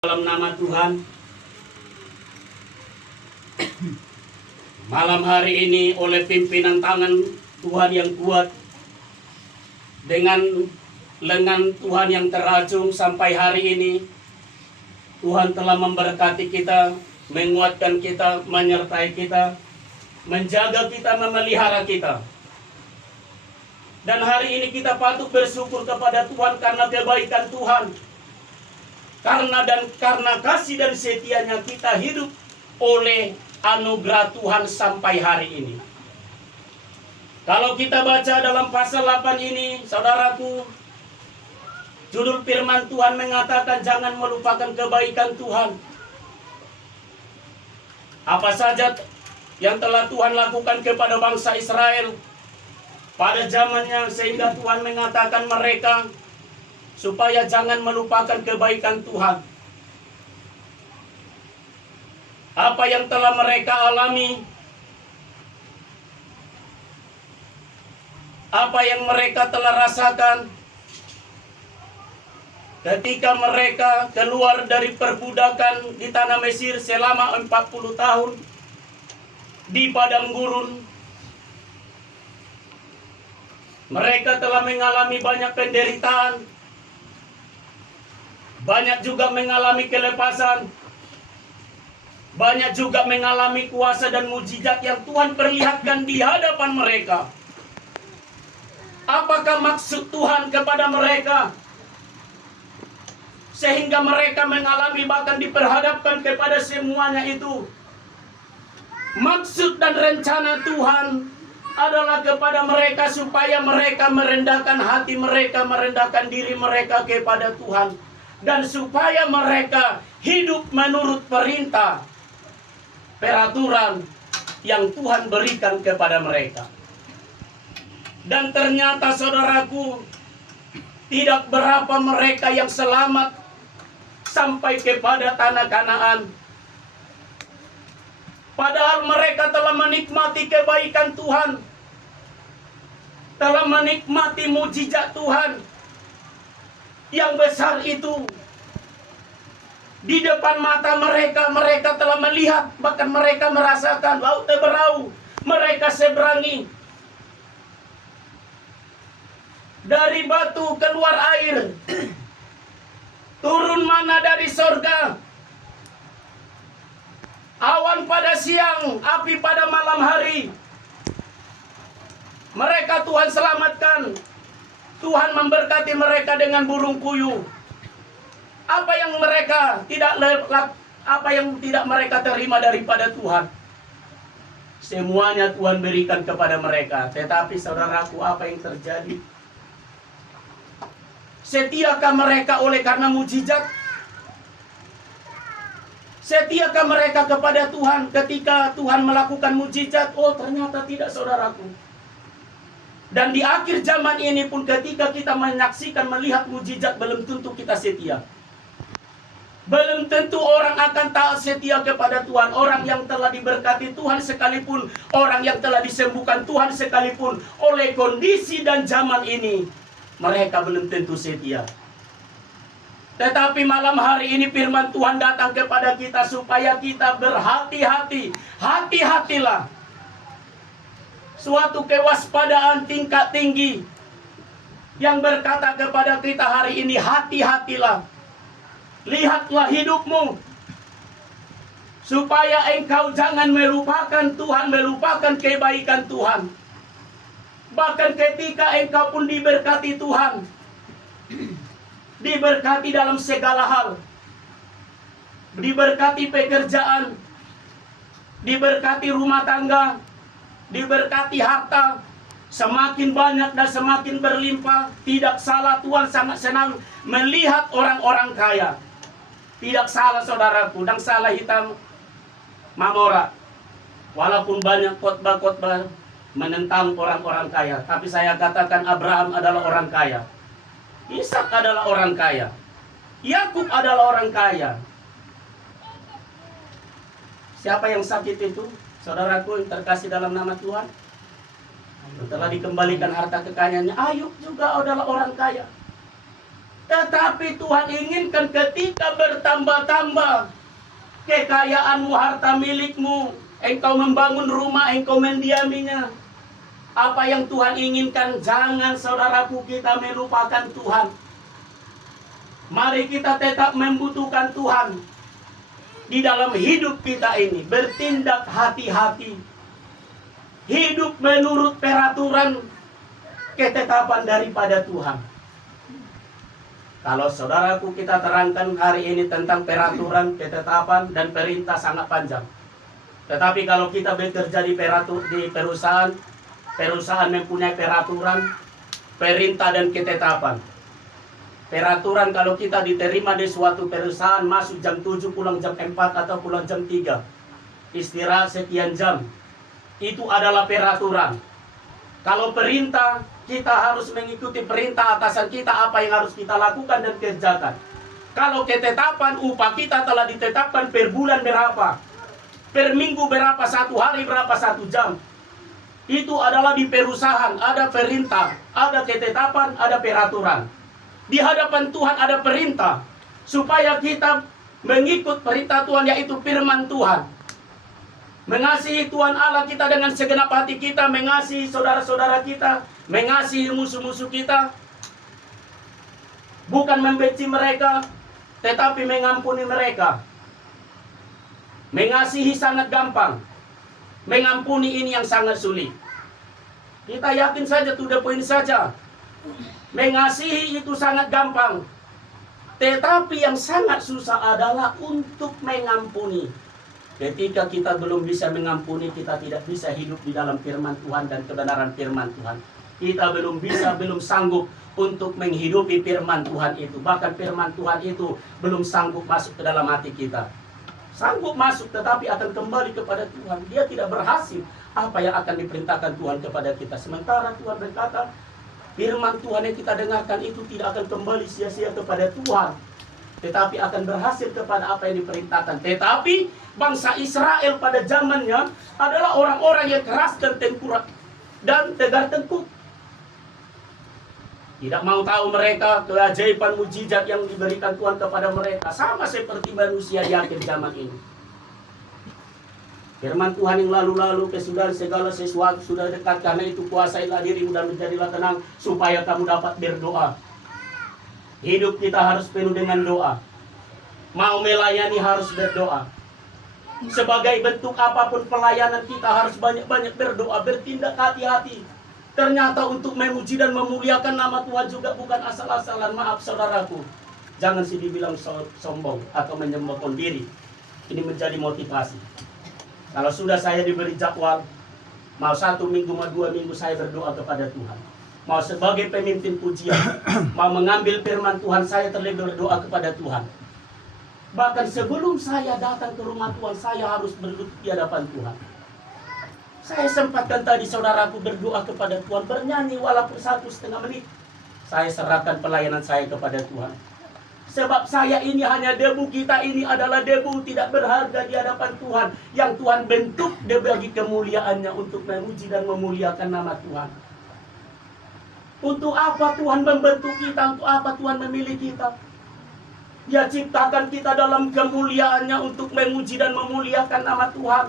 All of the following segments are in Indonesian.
Dalam nama Tuhan, malam hari ini oleh pimpinan tangan Tuhan yang kuat, dengan lengan Tuhan yang teracung sampai hari ini, Tuhan telah memberkati kita, menguatkan kita, menyertai kita, menjaga kita, memelihara kita. Dan hari ini kita patut bersyukur kepada Tuhan karena kebaikan Tuhan. Karena kasih dan setianya kita hidup oleh anugerah Tuhan sampai hari ini. Kalau kita baca dalam pasal 8 ini, saudaraku, judul firman Tuhan mengatakan jangan melupakan kebaikan Tuhan. Apa saja yang telah Tuhan lakukan kepada bangsa Israel pada zamannya, sehingga Tuhan mengatakan mereka supaya jangan melupakan kebaikan Tuhan. Apa yang telah mereka alami, apa yang mereka telah rasakan ketika mereka keluar dari perbudakan di tanah Mesir selama 40 tahun di padang gurun. Mereka telah mengalami banyak penderitaan, banyak juga mengalami kelepasan, banyak juga mengalami kuasa dan mujizat yang Tuhan perlihatkan di hadapan mereka. Apakah maksud Tuhan kepada mereka sehingga mereka mengalami, bahkan diperhadapkan kepada semuanya itu? Maksud dan rencana Tuhan adalah kepada mereka supaya mereka merendahkan hati mereka, merendahkan diri mereka kepada Tuhan, dan supaya mereka hidup menurut perintah, peraturan yang Tuhan berikan kepada mereka. Dan ternyata saudaraku, tidak berapa mereka yang selamat sampai kepada tanah Kanaan. Padahal mereka telah menikmati kebaikan Tuhan, telah menikmati mujizat Tuhan yang besar itu. Di depan mata mereka, mereka telah melihat, bahkan mereka merasakan laut Teberau. Mereka seberangi. Dari batu keluar air. Turun mana dari sorga. Awan pada siang, api pada malam hari. Mereka Tuhan selamatkan. Tuhan memberkati mereka dengan burung puyuh. Apa yang tidak mereka terima daripada Tuhan, semuanya Tuhan berikan kepada mereka. Tetapi saudaraku, apa yang terjadi? Setiakah mereka oleh karena mujizat? Setiakah mereka kepada Tuhan ketika Tuhan melakukan mujizat? Oh, ternyata tidak, saudaraku. Dan di akhir zaman ini pun ketika kita menyaksikan, melihat mujizat, belum tentu kita setia. Belum tentu orang akan taat setia kepada Tuhan. Orang yang telah diberkati Tuhan sekalipun, orang yang telah disembuhkan Tuhan sekalipun, oleh kondisi dan zaman ini, mereka belum tentu setia. Tetapi malam hari ini firman Tuhan datang kepada kita supaya kita berhati-hati. Hati-hatilah. Suatu kewaspadaan tingkat tinggi yang berkata kepada kita hari ini, hati-hatilah. Lihatlah hidupmu, supaya engkau jangan melupakan Tuhan, melupakan kebaikan Tuhan. Bahkan ketika engkau pun diberkati Tuhan, diberkati dalam segala hal, diberkati pekerjaan, diberkati rumah tangga, diberkati harta, semakin banyak dan semakin berlimpah. Tidak salah, Tuhan sangat senang melihat orang-orang kaya. Tidak salah, saudaraku, dan salah hitam Mamora. Walaupun banyak khotbah-khotbah menentang orang-orang kaya, tapi saya katakan Abraham adalah orang kaya, Ishak adalah orang kaya, Yakub adalah orang kaya. Siapa yang sakit itu, saudaraku yang terkasih dalam nama Tuhan? Setelah dikembalikan harta kekayaannya, Ayub juga adalah orang kaya. Tetapi Tuhan inginkan ketika bertambah-tambah kekayaanmu, harta milikmu, engkau membangun rumah, engkau mendiaminya. Apa yang Tuhan inginkan, jangan saudaraku kita melupakan Tuhan. Mari kita tetap membutuhkan Tuhan di dalam hidup kita ini. Bertindak hati-hati. Hidup menurut peraturan ketetapan daripada Tuhan. Kalau saudaraku kita terangkan hari ini tentang peraturan, ketetapan, dan perintah sangat panjang. Tetapi kalau kita bekerja di perusahaan, perusahaan mempunyai peraturan, perintah, dan ketetapan. Peraturan kalau kita diterima di suatu perusahaan, masuk jam 7, pulang jam 4 atau pulang jam 3. Istirahat sekian jam. Itu adalah peraturan. Kalau perintah, kita harus mengikuti perintah atasan kita apa yang harus kita lakukan dan kerjakan. Kalau ketetapan, upah kita telah ditetapkan per bulan berapa, per minggu berapa, 1 hari berapa, 1 jam. Itu adalah di perusahaan, ada perintah, ada ketetapan, ada peraturan. Di hadapan Tuhan ada perintah, supaya kita mengikut perintah Tuhan, yaitu firman Tuhan. Mengasihi Tuhan Allah kita dengan segenap hati kita, mengasihi saudara-saudara kita, mengasihi musuh-musuh kita. Bukan membenci mereka, tetapi mengampuni mereka. Mengasihi sangat gampang, mengampuni ini yang sangat sulit. Kita yakin saja, to the point saja. Mengasihi itu sangat gampang, tetapi yang sangat susah adalah untuk mengampuni. Ketika kita belum bisa mengampuni, kita tidak bisa hidup di dalam firman Tuhan dan kebenaran firman Tuhan. Kita belum bisa, belum sanggup untuk menghidupi firman Tuhan itu. Bahkan firman Tuhan itu belum sanggup masuk ke dalam hati kita. Sanggup masuk, tetapi akan kembali kepada Tuhan. Dia tidak berhasil apa yang akan diperintahkan Tuhan kepada kita. Sementara Tuhan berkata, firman Tuhan yang kita dengarkan itu tidak akan kembali sia-sia kepada Tuhan, tetapi akan berhasil kepada apa yang diperintahkan. Tetapi bangsa Israel pada zamannya adalah orang-orang yang keras dan tengkurat dan tegar tengkuk. Tidak mau tahu mereka keajaiban mujizat yang diberikan Tuhan kepada mereka. Sama seperti manusia di akhir zaman ini. Firman Tuhan yang lalu-lalu, kesudahan segala sesuatu sudah dekat. Karena itu kuasailah dirimu dan menjadilah tenang, supaya kamu dapat berdoa. Hidup kita harus penuh dengan doa. Mau melayani harus berdoa. Sebagai bentuk apapun pelayanan kita harus banyak-banyak berdoa, bertindak hati-hati. Ternyata untuk memuji dan memuliakan nama Tuhan juga bukan asal-asalan. Maaf saudaraku, jangan sih dibilang sombong atau menyombongkan diri. Ini menjadi motivasi. Kalau sudah saya diberi jadwal, mau 1 minggu, mau 2 minggu saya berdoa kepada Tuhan. Mau sebagai pemimpin pujian, mau mengambil firman Tuhan, saya terlebih berdoa kepada Tuhan. Bahkan sebelum saya datang ke rumah Tuhan, saya harus berlutut di hadapan Tuhan. Saya sempatkan tadi saudaraku berdoa kepada Tuhan, bernyanyi walaupun 1,5 menit. Saya serahkan pelayanan saya kepada Tuhan. Sebab saya ini hanya debu, kita ini adalah debu, tidak berharga di hadapan Tuhan. Yang Tuhan bentuk dia bagi kemuliaannya untuk memuji dan memuliakan nama Tuhan. Untuk apa Tuhan membentuk kita? Untuk apa Tuhan memilih kita? Dia ciptakan kita dalam kemuliaannya untuk memuji dan memuliakan nama Tuhan.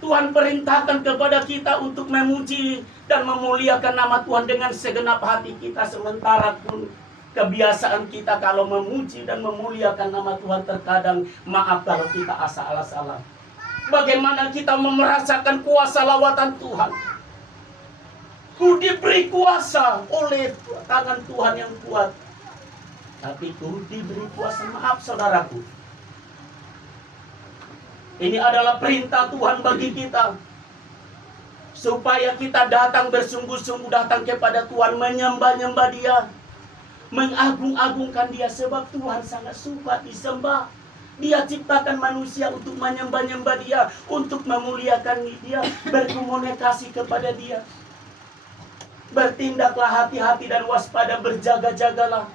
Tuhan perintahkan kepada kita untuk memuji dan memuliakan nama Tuhan dengan segenap hati kita. Sementara pun kebiasaan kita kalau memuji dan memuliakan nama Tuhan terkadang maaf kalau kita asal-asalan. Bagaimana kita merasakan kuasa lawatan Tuhan? Ku diberi kuasa oleh tangan Tuhan yang kuat. Tapi ku diberi kuasa, maaf saudaraku. Ini adalah perintah Tuhan bagi kita. Supaya kita datang bersungguh-sungguh datang kepada Tuhan, menyembah-nyembah Dia. Mengagung-agungkan Dia, sebab Tuhan sangat suka disembah. Dia ciptakan manusia untuk menyembah-nyembah Dia, untuk memuliakan Dia, berkomunikasi kepada Dia. Bertindaklah hati-hati dan waspada, berjaga-jagalah.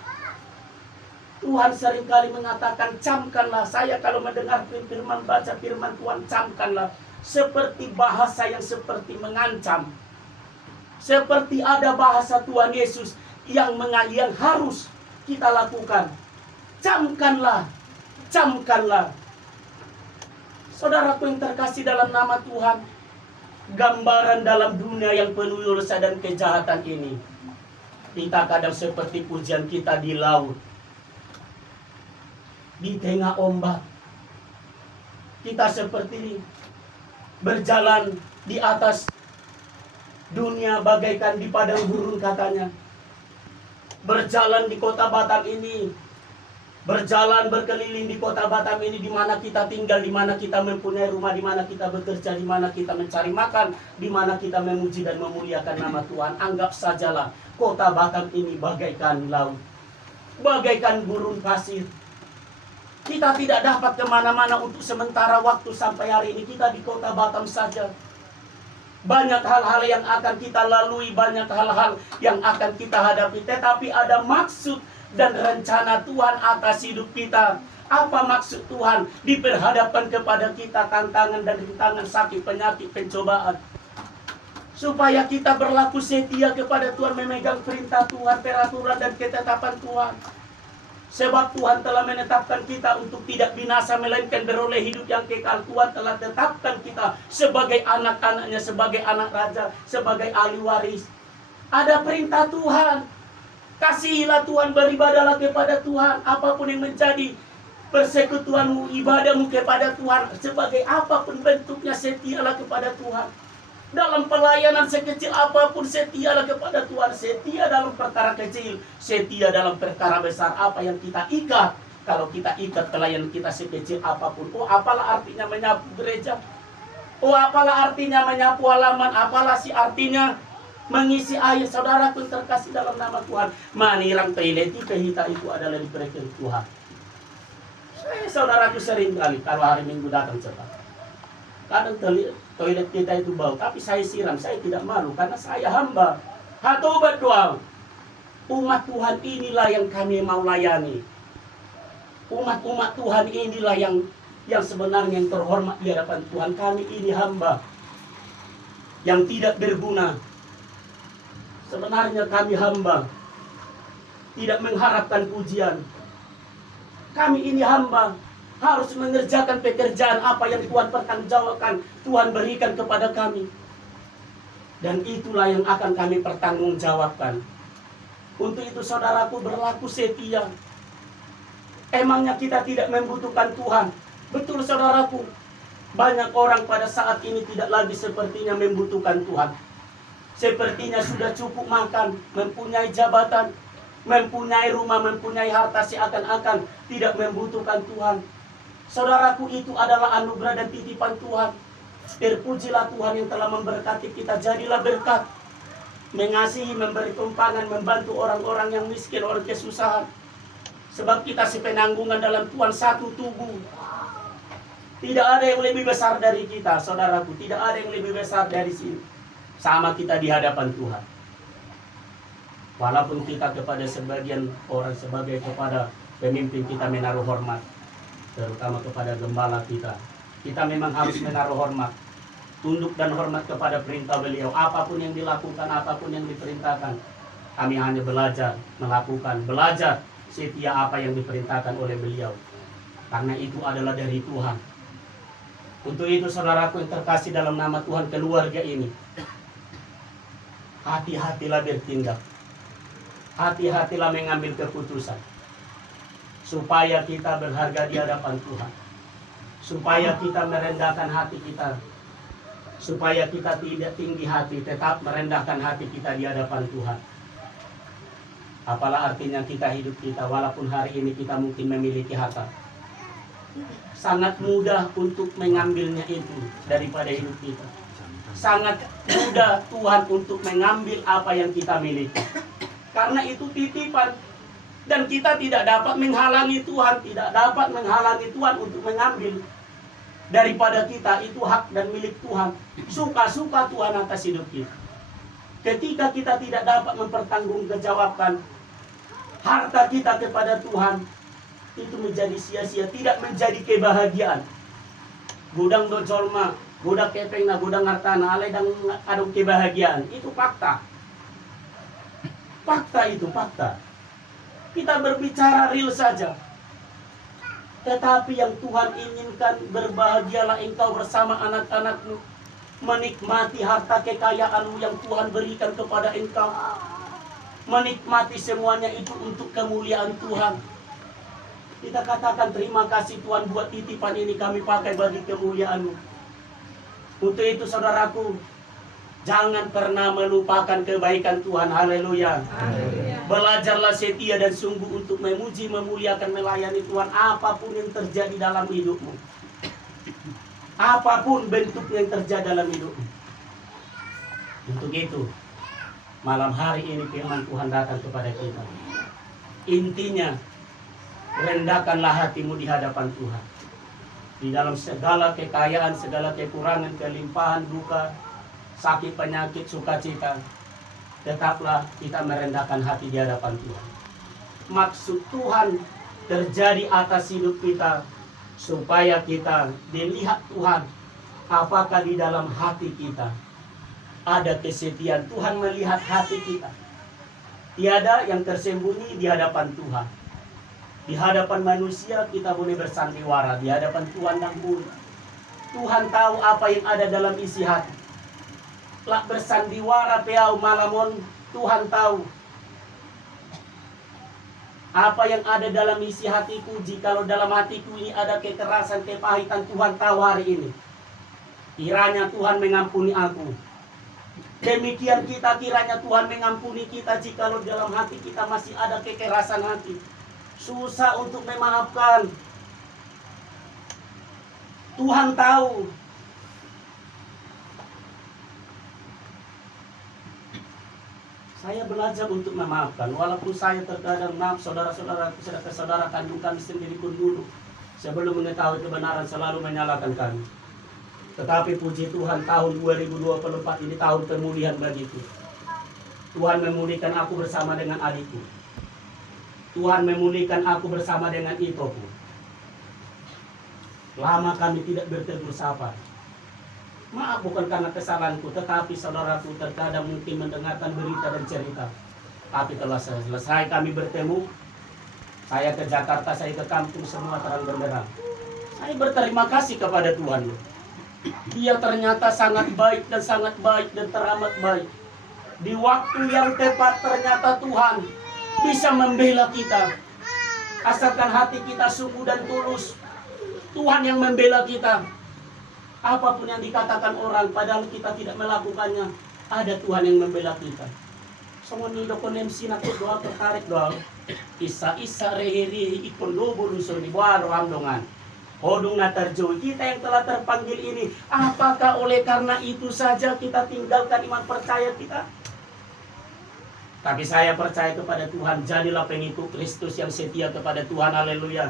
Tuhan seringkali mengatakan, camkanlah. Saya kalau mendengar firman, baca firman Tuhan, camkanlah. Seperti bahasa yang seperti mengancam. Seperti ada bahasa Tuhan Yesus yang harus kita lakukan. Camkanlah, camkanlah. Saudaraku yang terkasih dalam nama Tuhan, gambaran dalam dunia yang penuh dosa dan kejahatan ini, kita kadang seperti pujian kita di laut, di tengah ombak. Kita seperti berjalan di atas dunia bagaikan di padang gurun katanya. Berjalan di kota Batam ini, berjalan berkeliling di kota Batam ini, di mana kita tinggal, di mana kita mempunyai rumah, di mana kita bekerja, di mana kita mencari makan, di mana kita memuji dan memuliakan nama Tuhan. Anggap sajalah kota Batam ini bagaikan laut, bagaikan gurun pasir. Kita tidak dapat kemana-mana untuk sementara waktu sampai hari ini. Kita di kota Batam saja. Banyak hal-hal yang akan kita lalui, banyak hal-hal yang akan kita hadapi. Tetapi ada maksud dan rencana Tuhan atas hidup kita. Apa maksud Tuhan diperhadapkan kepada kita tantangan dan rintangan, sakit, penyakit, pencobaan? Supaya kita berlaku setia kepada Tuhan, memegang perintah Tuhan, peraturan dan ketetapan Tuhan. Sebab Tuhan telah menetapkan kita untuk tidak binasa, melainkan beroleh hidup yang kekal. Tuhan telah tetapkan kita sebagai anak-anaknya, sebagai anak raja, sebagai ahli waris. Ada perintah Tuhan. Kasihilah Tuhan, beribadahlah kepada Tuhan. Apapun yang menjadi persekutuanmu, ibadahmu kepada Tuhan, sebagai apapun bentuknya, setialah kepada Tuhan. Dalam pelayanan sekecil apapun, setialah kepada Tuhan. Setia dalam perkara kecil, setia dalam perkara besar. Apa yang kita ikat, kalau kita ikat pelayanan kita sekecil apapun. Oh, apalah artinya menyapu gereja? Oh, apalah artinya menyapu halaman? Apalah sih artinya mengisi air? Saudaraku terkasih dalam nama Tuhan, manilang toilet kita itu adalah diberikan Tuhan. Saudaraku sering kali kalau hari Minggu datang cepat, kadang toilet kita itu bau, tapi saya siram, saya tidak malu karena saya hamba. Hatobat doa. Umat Tuhan inilah yang kami mau layani. Umat-umat Tuhan inilah yang sebenarnya yang terhormat di hadapan Tuhan. Kami ini hamba yang tidak berguna. Sebenarnya kami hamba tidak mengharapkan pujian. Kami ini hamba harus mengerjakan pekerjaan apa yang Tuhan pertanggungjawabkan, Tuhan berikan kepada kami. Dan itulah yang akan kami pertanggungjawabkan. Untuk itu saudaraku, berlaku setia. Emangnya kita tidak membutuhkan Tuhan? Betul saudaraku, banyak orang pada saat ini tidak lagi sepertinya membutuhkan Tuhan. Sepertinya sudah cukup makan, mempunyai jabatan, mempunyai rumah, mempunyai harta, seakan-akan tidak membutuhkan Tuhan. Saudaraku, itu adalah anugerah dan titipan Tuhan. Terpujilah Tuhan yang telah memberkati kita. Jadilah berkat, mengasihi, memberi tumpangan, membantu orang-orang yang miskin, orang kesusahan. Sebab kita sepenanggungan dalam Tuhan, satu tubuh. Tidak ada yang lebih besar dari kita, saudaraku. Tidak ada yang lebih besar dari sini. Sama kita di hadapan Tuhan. Walaupun kita kepada sebagian orang, sebagai kepada pemimpin kita menaruh hormat, terutama kepada gembala kita. Kita memang harus menaruh hormat, tunduk dan hormat kepada perintah beliau. Apapun yang dilakukan, apapun yang diperintahkan, kami hanya belajar melakukan, belajar setia apa yang diperintahkan oleh beliau. Karena itu adalah dari Tuhan. Untuk itu saudaraku yang terkasih dalam nama Tuhan, keluarga ini, hati-hatilah bertindak, hati-hatilah mengambil keputusan, supaya kita berharga di hadapan Tuhan, supaya kita merendahkan hati kita, supaya kita tidak tinggi hati, tetap merendahkan hati kita di hadapan Tuhan. Apalah artinya kita hidup kita, walaupun hari ini kita mungkin memiliki harta, sangat mudah untuk mengambilnya itu daripada hidup kita. Sangat mudah Tuhan untuk mengambil apa yang kita miliki, karena itu titipan. Dan kita tidak dapat menghalangi Tuhan, tidak dapat menghalangi Tuhan untuk mengambil daripada kita. Itu hak dan milik Tuhan. Suka-suka Tuhan atas hidup kita. Ketika kita tidak dapat mempertanggungjawabkan harta kita kepada Tuhan, itu menjadi sia-sia, tidak menjadi kebahagiaan. Gudang dojolma, gudang kepengna, gudang hartana, alai dan adung kebahagiaan. Itu fakta. Fakta itu fakta. Kita berbicara real saja. Tetapi yang Tuhan inginkan, berbahagialah engkau bersama anak-anakmu, menikmati harta kekayaanmu yang Tuhan berikan kepada engkau. Menikmati semuanya itu untuk kemuliaan Tuhan. Kita katakan terima kasih Tuhan buat titipan ini kami pakai bagi kemuliaan-Mu. Untuk itu saudaraku, jangan pernah melupakan kebaikan Tuhan. Haleluya. Belajarlah setia dan sungguh untuk memuji, memuliakan, melayani Tuhan apapun yang terjadi dalam hidupmu. Apapun bentuk yang terjadi dalam hidupmu. Untuk itu, malam hari ini firman Tuhan datang kepada kita. Intinya, rendahkanlah hatimu di hadapan Tuhan. Di dalam segala kekayaan, segala kekurangan, kelimpahan, duka, sakit, penyakit, sukacita, tetaplah kita merendahkan hati di hadapan Tuhan. Maksud Tuhan terjadi atas hidup kita supaya kita dilihat Tuhan, apakah di dalam hati kita ada kesetiaan. Tuhan melihat hati kita. Tiada yang tersembunyi di hadapan Tuhan. Di hadapan manusia kita boleh bersandiwara, di hadapan Tuhan yang mulia. Tuhan tahu apa yang ada dalam isi hati. Lak bersandiwara peau malamon, Tuhan tahu apa yang ada dalam isi hatiku. Jikalau dalam hatiku ini ada kekerasan, kepahitan, Tuhan tahu hari ini. Kiranya Tuhan mengampuni aku. Demikian kita, kiranya Tuhan mengampuni kita jikalau dalam hati kita masih ada kekerasan hati. Susah untuk memaafkan. Tuhan tahu. Saya belajar untuk memaafkan. Walaupun saya terkadang maaf saudara-saudara, saudara kandung kami sendiri pun dulu, sebelum mengetahui kebenaran selalu menyalahkan kami. Tetapi puji Tuhan, tahun 2024 ini tahun kemuliaan bagiku. Tuhan memulihkan aku bersama dengan adikku. Tuhan memulihkan aku bersama dengan ibuku. Lama kami tidak bertegur sapa. Maaf bukan karena kesalahanku, tetapi saudaraku terkadang mungkin mendengarkan berita dan cerita. Tapi telah selesai kami bertemu, saya ke Jakarta, saya ke kampung, semua terang benderang. Saya berterima kasih kepada Tuhan. Dia ternyata sangat baik dan teramat baik. Di waktu yang tepat ternyata Tuhan bisa membela kita. Asalkan hati kita sungguh dan tulus, Tuhan yang membela kita. Apapun yang dikatakan orang, padahal kita tidak melakukannya, ada Tuhan yang membela kita. Semua ni dokumen sinat doa tertarik doa. Isa reheri ikon lobo lusun di bawah ramdongan. Hodung natarjo, kita yang telah terpanggil ini, apakah oleh karena itu saja kita tinggalkan iman percaya kita? Tapi saya percaya kepada Tuhan, jadilah pengikut Kristus yang setia kepada Tuhan. Haleluya.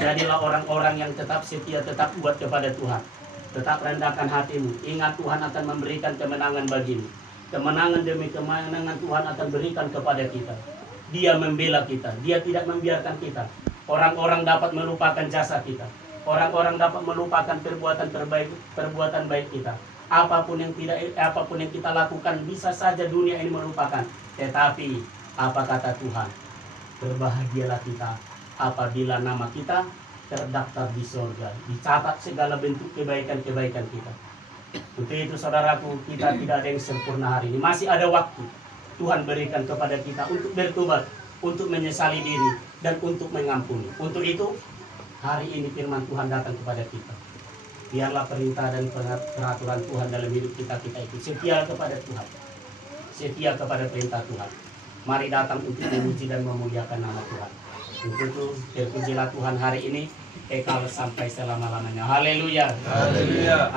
Jadilah orang-orang yang tetap setia, tetap kuat kepada Tuhan. Tetap rendahkan hatimu. Ingat Tuhan akan memberikan kemenangan bagimu. Kemenangan demi kemenangan Tuhan akan berikan kepada kita. Dia membela kita. Dia tidak membiarkan kita. Orang-orang dapat melupakan jasa kita. Orang-orang dapat melupakan perbuatan baik kita. Apapun yang kita lakukan, bisa saja dunia ini melupakan. Tetapi apa kata Tuhan? Berbahagialah kita apabila nama kita terdaftar di surga, dicatat segala bentuk kebaikan-kebaikan kita. Untuk itu saudaraku, kita tidak ada yang sempurna hari ini. Masih ada waktu Tuhan berikan kepada kita untuk bertobat, untuk menyesali diri, dan untuk mengampuni. Untuk itu, hari ini firman Tuhan datang kepada kita. Biarlah perintah dan peraturan Tuhan dalam hidup kita ikut. Setia kepada Tuhan. Setia kepada perintah Tuhan. Mari datang untuk memuji dan memuliakan nama Tuhan. Untuk itu, terpujilah Tuhan hari ini, kekal sampai selama-lamanya. Haleluya. Haleluya.